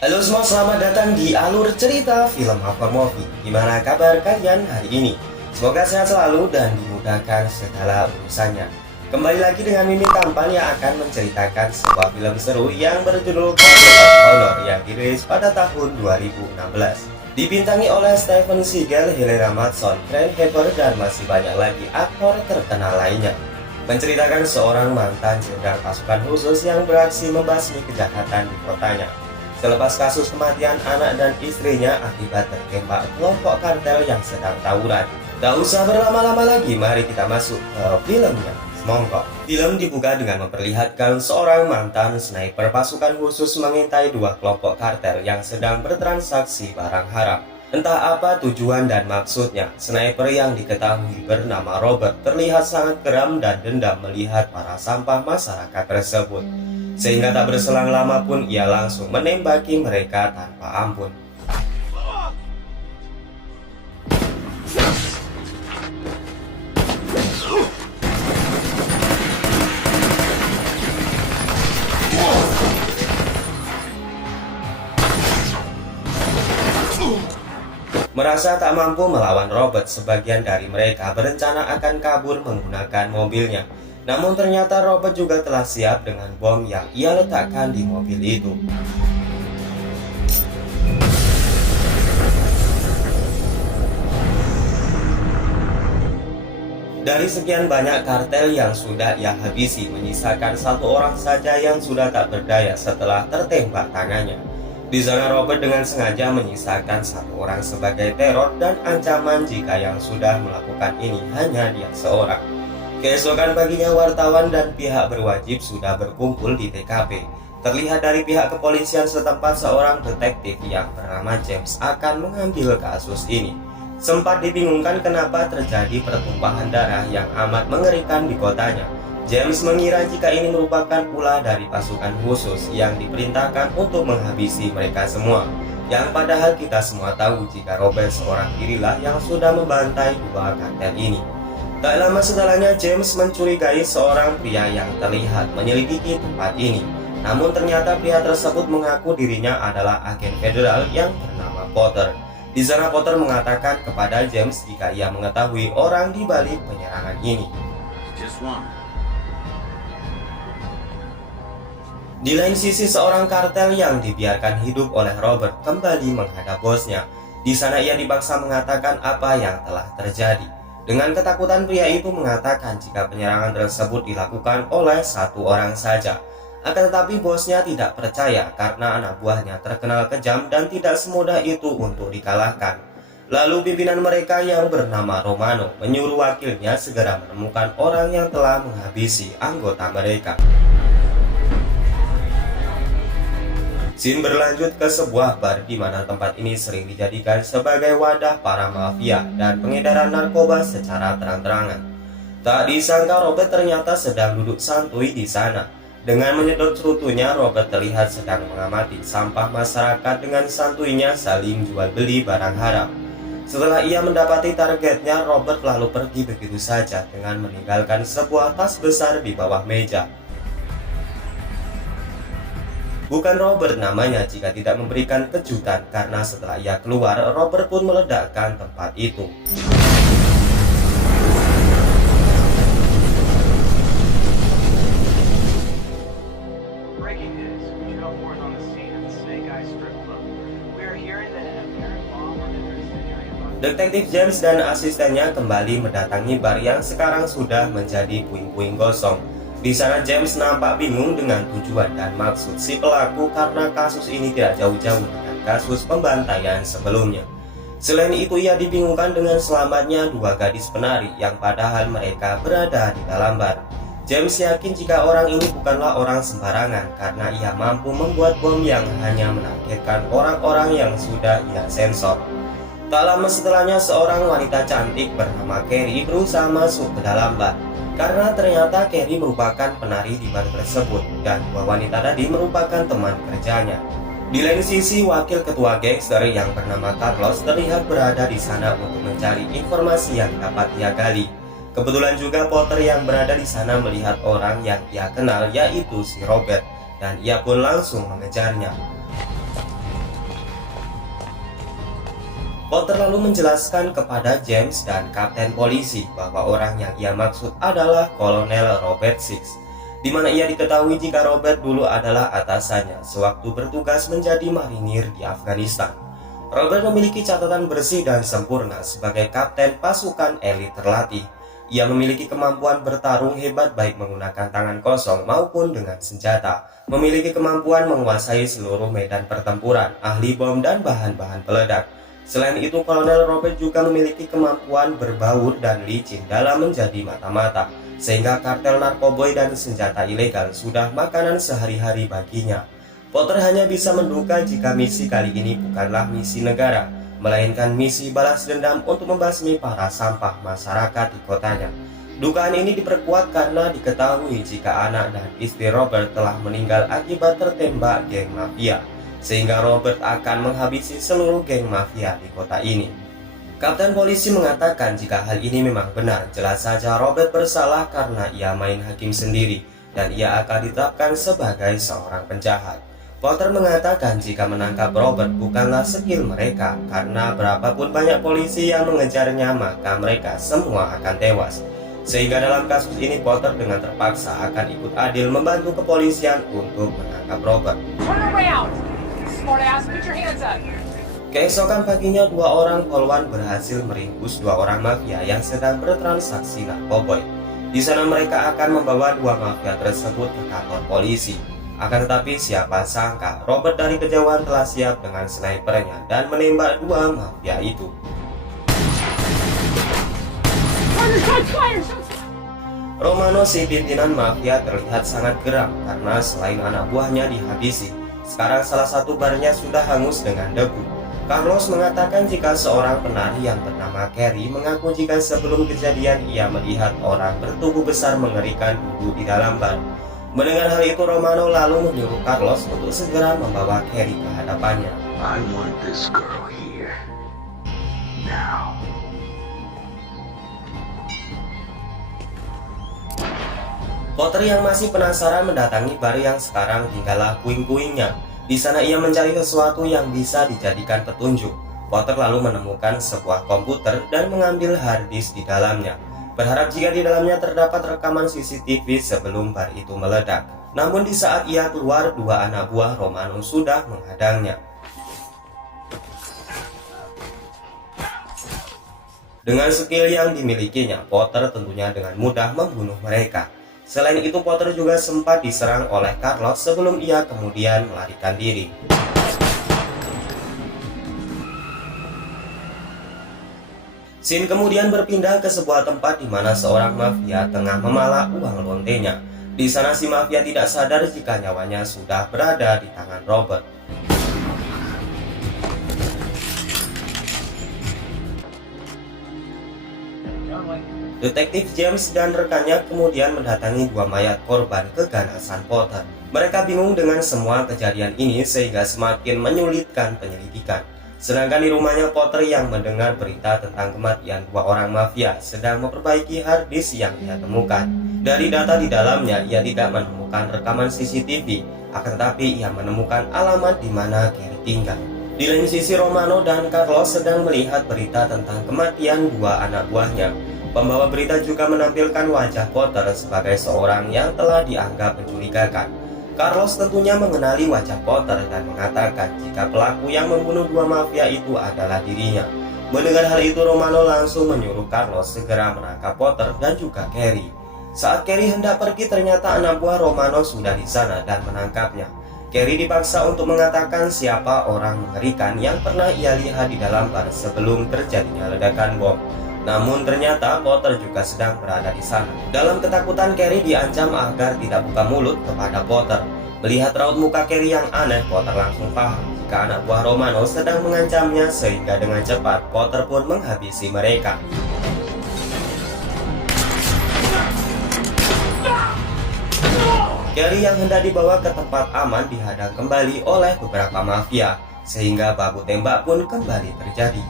Halo semua, selamat datang di Alur Cerita Film Horror Movie. Gimana kabar kalian hari ini? Semoga sehat selalu dan dimudahkan segala urusannya. Kembali lagi dengan Mimin Tampan yang akan menceritakan sebuah film seru yang berjudul Code of Honor yang dirilis pada tahun 2016. Dibintangi oleh Steven Seagal, Helena Matson, Trent Harper, dan masih banyak lagi aktor terkenal lainnya. Menceritakan seorang mantan jenderal pasukan khusus yang beraksi membasmi kejahatan di kotanya selepas kasus kematian anak dan istrinya akibat tertembak kelompok kartel yang sedang tawuran. Tak usah berlama-lama lagi, mari kita masuk ke filmnya. Semongko. Film dibuka dengan memperlihatkan seorang mantan sniper pasukan khusus mengintai dua kelompok kartel yang sedang bertransaksi barang haram. Entah apa tujuan dan maksudnya, sniper yang diketahui bernama Robert terlihat sangat geram dan dendam melihat para sampah masyarakat tersebut. Sehingga tak berselang lama pun ia langsung menembaki mereka tanpa ampun. Merasa tak mampu melawan Robert, sebagian dari mereka berencana akan kabur menggunakan mobilnya. Namun ternyata Robert juga telah siap dengan bom yang ia letakkan di mobil itu. Dari sekian banyak kartel yang sudah ia habisi, menyisakan satu orang saja yang sudah tak berdaya setelah tertembak tangannya. Di sana Robert dengan sengaja menyisakan satu orang sebagai teror dan ancaman jika yang sudah melakukan ini hanya dia seorang. Keesokan paginya wartawan dan pihak berwajib sudah berkumpul di TKP. Terlihat dari pihak kepolisian setempat seorang detektif yang bernama James akan mengambil kasus ini. Sempat dibingungkan kenapa terjadi pertumpahan darah yang amat mengerikan di kotanya. James mengira jika ini merupakan ulah dari pasukan khusus yang diperintahkan untuk menghabisi mereka semua. Yang padahal kita semua tahu jika Robert seorang dirilah yang sudah membantai dua kartel ini. Tak lama setelahnya James mencurigai seorang pria yang terlihat menyelidiki tempat ini. Namun ternyata pria tersebut mengaku dirinya adalah agen federal yang bernama Potter. Di sana Potter mengatakan kepada James jika ia mengetahui orang di balik penyerangan ini. Di lain sisi, seorang kartel yang dibiarkan hidup oleh Robert kembali menghadap bosnya. Di sana ia dipaksa mengatakan apa yang telah terjadi. Dengan ketakutan pria itu mengatakan jika penyerangan tersebut dilakukan oleh satu orang saja. Akan tetapi bosnya tidak percaya karena anak buahnya terkenal kejam dan tidak semudah itu untuk dikalahkan. Lalu pimpinan mereka yang bernama Romano menyuruh wakilnya segera menemukan orang yang telah menghabisi anggota mereka. Scene berlanjut ke sebuah bar di mana tempat ini sering dijadikan sebagai wadah para mafia dan pengedaran narkoba secara terang-terangan. Tak disangka Robert ternyata sedang duduk santuy di sana. Dengan menyedot cerutunya, Robert terlihat sedang mengamati sampah masyarakat dengan santuinya saling jual beli barang haram. Setelah ia mendapati targetnya, Robert lalu pergi begitu saja dengan meninggalkan sebuah tas besar di bawah meja. Bukan Robert namanya jika tidak memberikan kejutan, karena setelah ia keluar, Robert pun meledakkan tempat itu. Detektif James dan asistennya kembali mendatangi bar yang sekarang sudah menjadi puing-puing gosong. Di sana James nampak bingung dengan tujuan dan maksud si pelaku karena kasus ini tidak jauh-jauh dengan kasus pembantaian sebelumnya. Selain itu ia dibingungkan dengan selamatnya dua gadis penari yang padahal mereka berada di dalam bar. James yakin jika orang ini bukanlah orang sembarangan karena ia mampu membuat bom yang hanya menargetkan orang-orang yang sudah ia sensor. Tak lama setelahnya seorang wanita cantik bernama Carrie berusaha masuk ke dalam bar. Karena ternyata Carrie merupakan penari di bar tersebut dan dua wanita tadi merupakan teman kerjanya. Di lain sisi, wakil ketua gangster yang bernama Carlos terlihat berada di sana untuk mencari informasi yang dapat ia gali. Kebetulan juga Potter yang berada di sana melihat orang yang ia kenal, yaitu si Robert, dan ia pun langsung mengejarnya. Potter lalu menjelaskan kepada James dan kapten polisi bahwa orang yang ia maksud adalah Kolonel Robert Six, di mana ia diketahui jika Robert dulu adalah atasannya sewaktu bertugas menjadi marinir di Afghanistan. Robert memiliki catatan bersih dan sempurna sebagai kapten pasukan elit terlatih. Ia memiliki kemampuan bertarung hebat baik menggunakan tangan kosong maupun dengan senjata. Memiliki kemampuan menguasai seluruh medan pertempuran, ahli bom dan bahan-bahan peledak. Selain itu, Kolonel Robert juga memiliki kemampuan berbaur dan licin dalam menjadi mata-mata, sehingga kartel narkoboy dan senjata ilegal sudah makanan sehari-hari baginya. Potter hanya bisa menduga jika misi kali ini bukanlah misi negara, melainkan misi balas dendam untuk membasmi para sampah masyarakat di kotanya. Dugaan ini diperkuat karena diketahui jika anak dan istri Robert telah meninggal akibat tertembak geng mafia, sehingga Robert akan menghabisi seluruh geng mafia di kota ini. Kapten polisi mengatakan jika hal ini memang benar, jelas saja Robert bersalah karena ia main hakim sendiri dan ia akan ditetapkan sebagai seorang penjahat. Potter mengatakan jika menangkap Robert bukanlah skill mereka, karena berapapun banyak polisi yang mengejarnya maka mereka semua akan tewas. Sehingga dalam kasus ini Potter dengan terpaksa akan ikut adil membantu kepolisian untuk menangkap Robert. Keesokan paginya, dua orang polwan berhasil meringkus dua orang mafia yang sedang bertransaksi narkoboy. Di sana mereka akan membawa dua mafia tersebut ke kantor polisi. Akan tetapi siapa sangka Robert dari kejauhan telah siap dengan snipernya dan menembak dua mafia itu. Romano, si pimpinan mafia, terlihat sangat geram karena selain anak buahnya dihabisi, sekarang salah satu barnya sudah hangus dengan debu. Carlos mengatakan jika seorang penari yang bernama Carrie mengaku jika sebelum kejadian ia melihat orang bertubuh besar mengerikan duduk di dalam bar. Mendengar hal itu, Romano lalu menyuruh Carlos untuk segera membawa Carrie ke hadapannya. I want this girl here. Now. Potter yang masih penasaran mendatangi bar yang sekarang tinggallah puing-puingnya. Di sana ia mencari sesuatu yang bisa dijadikan petunjuk. Potter lalu menemukan sebuah komputer dan mengambil hard disk di dalamnya, berharap jika di dalamnya terdapat rekaman CCTV sebelum bar itu meledak. Namun di saat ia keluar, dua anak buah Romano sudah menghadangnya. Dengan skill yang dimilikinya, Potter tentunya dengan mudah membunuh mereka. Selain itu, Potter juga sempat diserang oleh Carlos sebelum ia kemudian melarikan diri. Scene kemudian berpindah ke sebuah tempat di mana seorang mafia tengah memalak uang lontenya. Di sana si mafia tidak sadar jika nyawanya sudah berada di tangan Robert. Detektif James dan rekannya kemudian mendatangi dua mayat korban keganasan Potter. Mereka bingung dengan semua kejadian ini sehingga semakin menyulitkan penyelidikan. Sedangkan di rumahnya, Potter yang mendengar berita tentang kematian dua orang mafia sedang memperbaiki hard disk yang ia temukan. Dari data di dalamnya, ia tidak menemukan rekaman CCTV, akan tetapi ia menemukan alamat di mana Carrie tinggal. Di lain sisi, Romano dan Carlos sedang melihat berita tentang kematian dua anak buahnya. Pembawa berita juga menampilkan wajah Potter sebagai seorang yang telah dianggap mencurigakan. Carlos tentunya mengenali wajah Potter dan mengatakan jika pelaku yang membunuh dua mafia itu adalah dirinya. Mendengar hal itu, Romano langsung menyuruh Carlos segera menangkap Potter dan juga Carrie. Saat Carrie hendak pergi, ternyata anak buah Romano sudah di sana dan menangkapnya. Carrie dipaksa untuk mengatakan siapa orang mengerikan yang pernah ia lihat di dalam bar sebelum terjadinya ledakan bom. Namun ternyata Potter juga sedang berada di sana. Dalam ketakutan, Carrie diancam agar tidak buka mulut kepada Potter. Melihat raut muka Carrie yang aneh, Potter langsung paham jika anak buah Romano sedang mengancamnya, sehingga dengan cepat Potter pun menghabisi mereka. Carrie yang hendak dibawa ke tempat aman dihadang kembali oleh beberapa mafia, sehingga baku tembak pun kembali terjadi.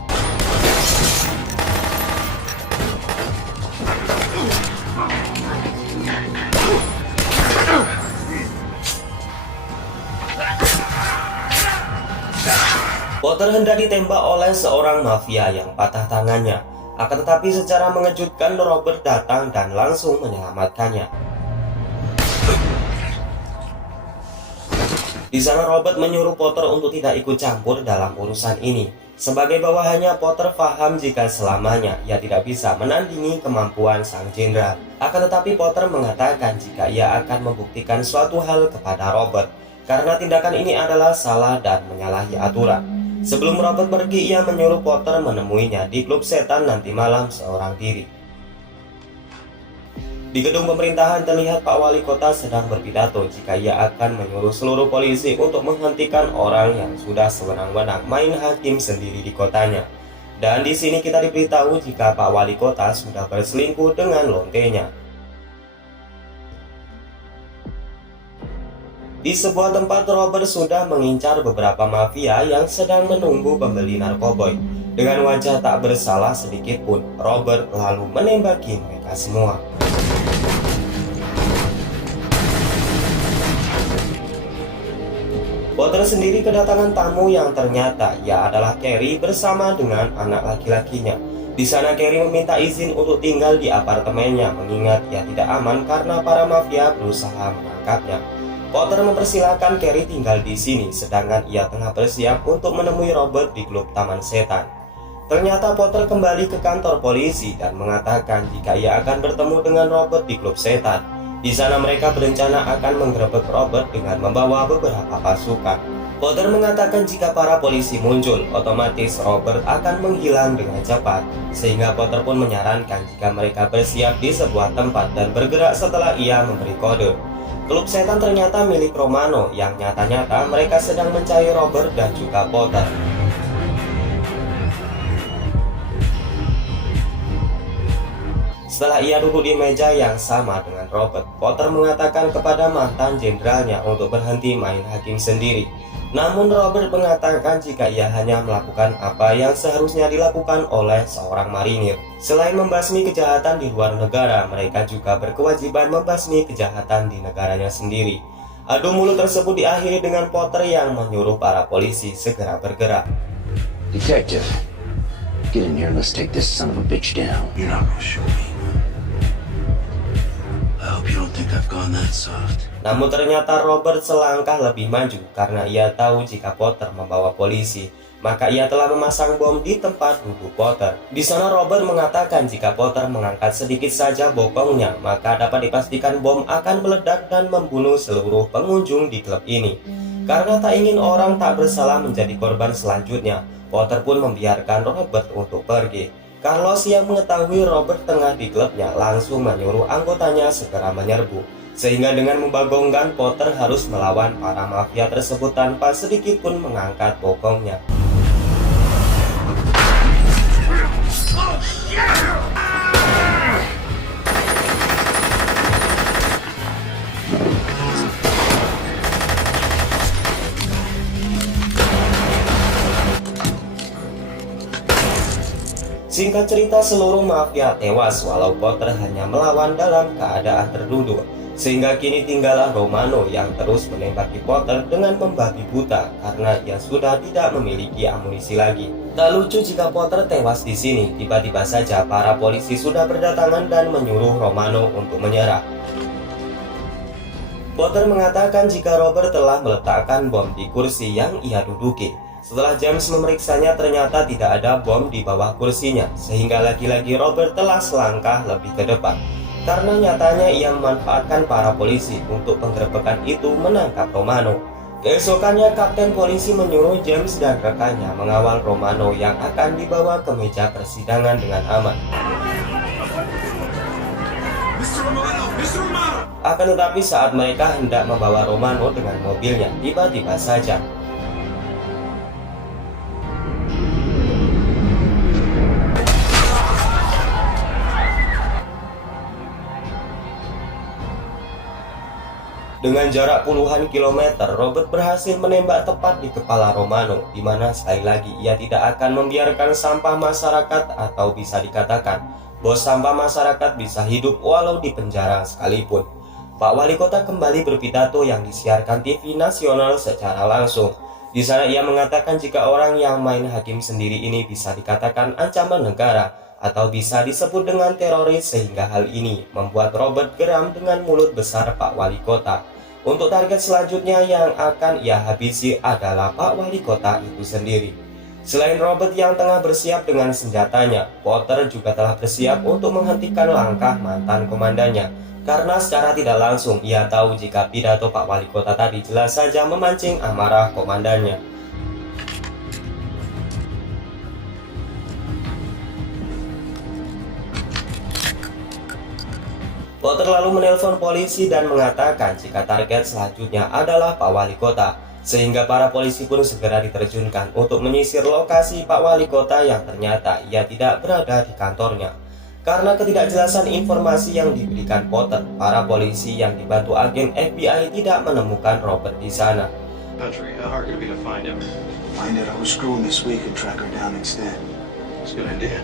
Potter Potter hendak ditembak oleh seorang mafia yang patah tangannya. Akan tetapi secara mengejutkan Robert datang dan langsung menyelamatkannya. Di sana Robert menyuruh Potter untuk tidak ikut campur dalam urusan ini. Sebagai bawahannya, Potter paham jika selamanya ia tidak bisa menandingi kemampuan sang jenderal. Akan tetapi Potter mengatakan jika ia akan membuktikan suatu hal kepada Robert, karena tindakan ini adalah salah dan menyalahi aturan. Sebelum Robert pergi, ia menyuruh Potter menemuinya di klub setan nanti malam seorang diri. Di gedung pemerintahan terlihat Pak Wali Kota sedang berpidato jika ia akan menyuruh seluruh polisi untuk menghentikan orang yang sudah sewenang-wenang main hakim sendiri di kotanya. Dan di sini kita diberitahu jika Pak Wali Kota sudah berselingkuh dengan lontenya. Di sebuah tempat Robert sudah mengincar beberapa mafia yang sedang menunggu pembeli narkoboy. Dengan wajah tak bersalah sedikit pun, Robert lalu menembaki mereka semua. Potter sendiri kedatangan tamu yang ternyata ia adalah Carrie bersama dengan anak laki-lakinya. Di sana Carrie meminta izin untuk tinggal di apartemennya mengingat ia tidak aman karena para mafia berusaha menangkapnya. Potter mempersilahkan Carrie tinggal di sini sedangkan ia tengah bersiap untuk menemui Robert di klub Taman Setan. Ternyata Potter kembali ke kantor polisi dan mengatakan jika ia akan bertemu dengan Robert di klub setan. Di sana mereka berencana akan menggerebek Robert dengan membawa beberapa pasukan. Potter mengatakan jika para polisi muncul, otomatis Robert akan menghilang dengan cepat. Sehingga Potter pun menyarankan jika mereka bersiap di sebuah tempat dan bergerak setelah ia memberi kode. Klub setan ternyata milik Romano yang nyata-nyata mereka sedang mencari Robert dan juga Potter. Setelah ia duduk di meja yang sama dengan Robert, Potter mengatakan kepada mantan jenderalnya untuk berhenti main hakim sendiri. Namun Robert mengatakan jika ia hanya melakukan apa yang seharusnya dilakukan oleh seorang marinir. Selain membasmi kejahatan di luar negara, mereka juga berkewajiban membasmi kejahatan di negaranya sendiri. Adu mulut tersebut diakhiri dengan Potter yang menyuruh para polisi segera bergerak. Detective, get in here and let's take this son of a bitch down. You're not gonna shoot me. I hope you don't think I've gone that soft. Namun ternyata Robert selangkah lebih maju karena ia tahu jika Potter membawa polisi. Maka ia telah memasang bom di tempat duduk Potter. Di sana Robert mengatakan jika Potter mengangkat sedikit saja bokongnya, maka dapat dipastikan bom akan meledak dan membunuh seluruh pengunjung di klub ini. Karena tak ingin orang tak bersalah menjadi korban selanjutnya, Potter pun membiarkan Robert untuk pergi. Carlos yang mengetahui Robert tengah di klubnya langsung menyuruh anggotanya segera menyerbu. Sehingga dengan membagongkan, Potter harus melawan para mafia tersebut tanpa sedikit pun mengangkat bokongnya. Singkat cerita, seluruh mafia tewas walau Potter hanya melawan dalam keadaan terduduk. Sehingga kini tinggallah Romano yang terus menembaki Potter dengan membabi buta karena ia sudah tidak memiliki amunisi lagi. Tak lucu jika Potter tewas di sini, tiba-tiba saja para polisi sudah berdatangan dan menyuruh Romano untuk menyerah. Potter mengatakan jika Robert telah meletakkan bom di kursi yang ia duduki. Setelah James memeriksanya, ternyata tidak ada bom di bawah kursinya, sehingga lagi-lagi Robert telah selangkah lebih ke depan. Karena nyatanya ia memanfaatkan para polisi untuk penggerebekan itu menangkap Romano. Keesokannya Kapten Polisi menyuruh James dan rekannya mengawal Romano yang akan dibawa ke meja persidangan dengan aman. Akan tetapi saat mereka hendak membawa Romano dengan mobilnya, tiba-tiba saja dengan jarak puluhan kilometer, Robert berhasil menembak tepat di kepala Romano, di mana sekali lagi ia tidak akan membiarkan sampah masyarakat atau bisa dikatakan bos sampah masyarakat bisa hidup walau di penjara sekalipun. Pak Wali Kota kembali berpidato yang disiarkan TV nasional secara langsung. Di sana ia mengatakan jika orang yang main hakim sendiri ini bisa dikatakan ancaman negara atau bisa disebut dengan teroris, sehingga hal ini membuat Robert geram dengan mulut besar Pak Wali Kota. Untuk target selanjutnya yang akan ia habisi adalah Pak Wali Kota itu sendiri. Selain Robert yang tengah bersiap dengan senjatanya, Potter juga telah bersiap untuk menghentikan langkah mantan komandannya. Karena secara tidak langsung ia tahu jika pidato Pak Wali Kota tadi jelas saja memancing amarah komandannya. Potter lalu menelpon polisi dan mengatakan jika target selanjutnya adalah Pak Wali Kota, sehingga para polisi pun segera diterjunkan untuk menyisir lokasi Pak Wali Kota yang ternyata ia tidak berada di kantornya. Karena ketidakjelasan informasi yang diberikan Potter, para polisi yang dibantu agen FBI tidak menemukan Robert di sana. Country, how hard could it be to find him? Find out who's screwing this week and track her down instead. It's a good idea.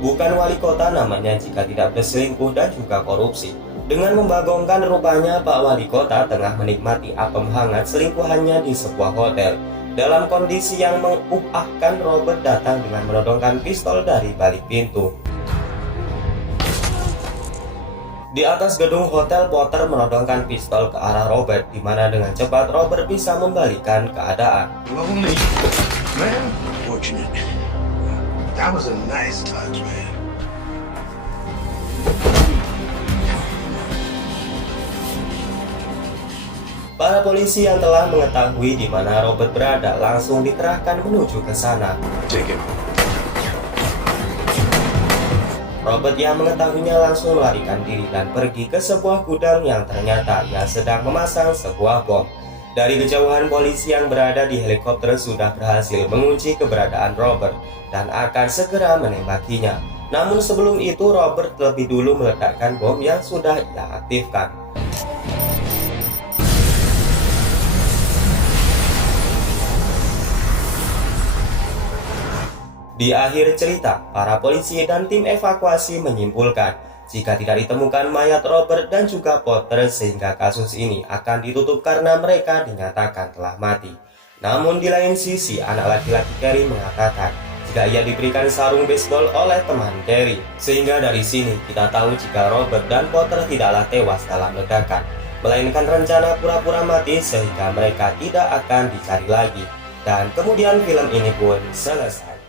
Bukan wali kota namanya jika tidak berselingkuh dan juga korupsi. Dengan membagongkan rupanya Pak Wali Kota tengah menikmati apem hangat selingkuhannya di sebuah hotel. Dalam kondisi yang menguahkan, Robert datang dengan menodongkan pistol dari balik pintu. Di atas gedung hotel, Potter menodongkan pistol ke arah Robert, di mana dengan cepat Robert bisa membalikan keadaan. Lonely, man. Fortunate. That was a nice touch, man. Para polisi yang telah mengetahui di mana Robert berada langsung dikerahkan menuju ke sana. Take it. Robert yang mengetahuinya langsung melarikan diri dan pergi ke sebuah gudang yang ternyata ia sedang memasang sebuah bom. Dari kejauhan, polisi yang berada di helikopter sudah berhasil mengunci keberadaan Robert dan akan segera menembakinya. Namun sebelum itu, Robert lebih dulu meledakkan bom yang sudah ia aktifkan. Di akhir cerita, para polisi dan tim evakuasi menyimpulkan jika tidak ditemukan mayat Robert dan juga Potter, sehingga kasus ini akan ditutup karena mereka dinyatakan telah mati. Namun di lain sisi, anak laki-laki Carey mengatakan jika ia diberikan sarung baseball oleh teman Carey, sehingga dari sini kita tahu jika Robert dan Potter tidaklah tewas dalam ledakan, melainkan rencana pura-pura mati sehingga mereka tidak akan dicari lagi. Dan kemudian film ini pun selesai.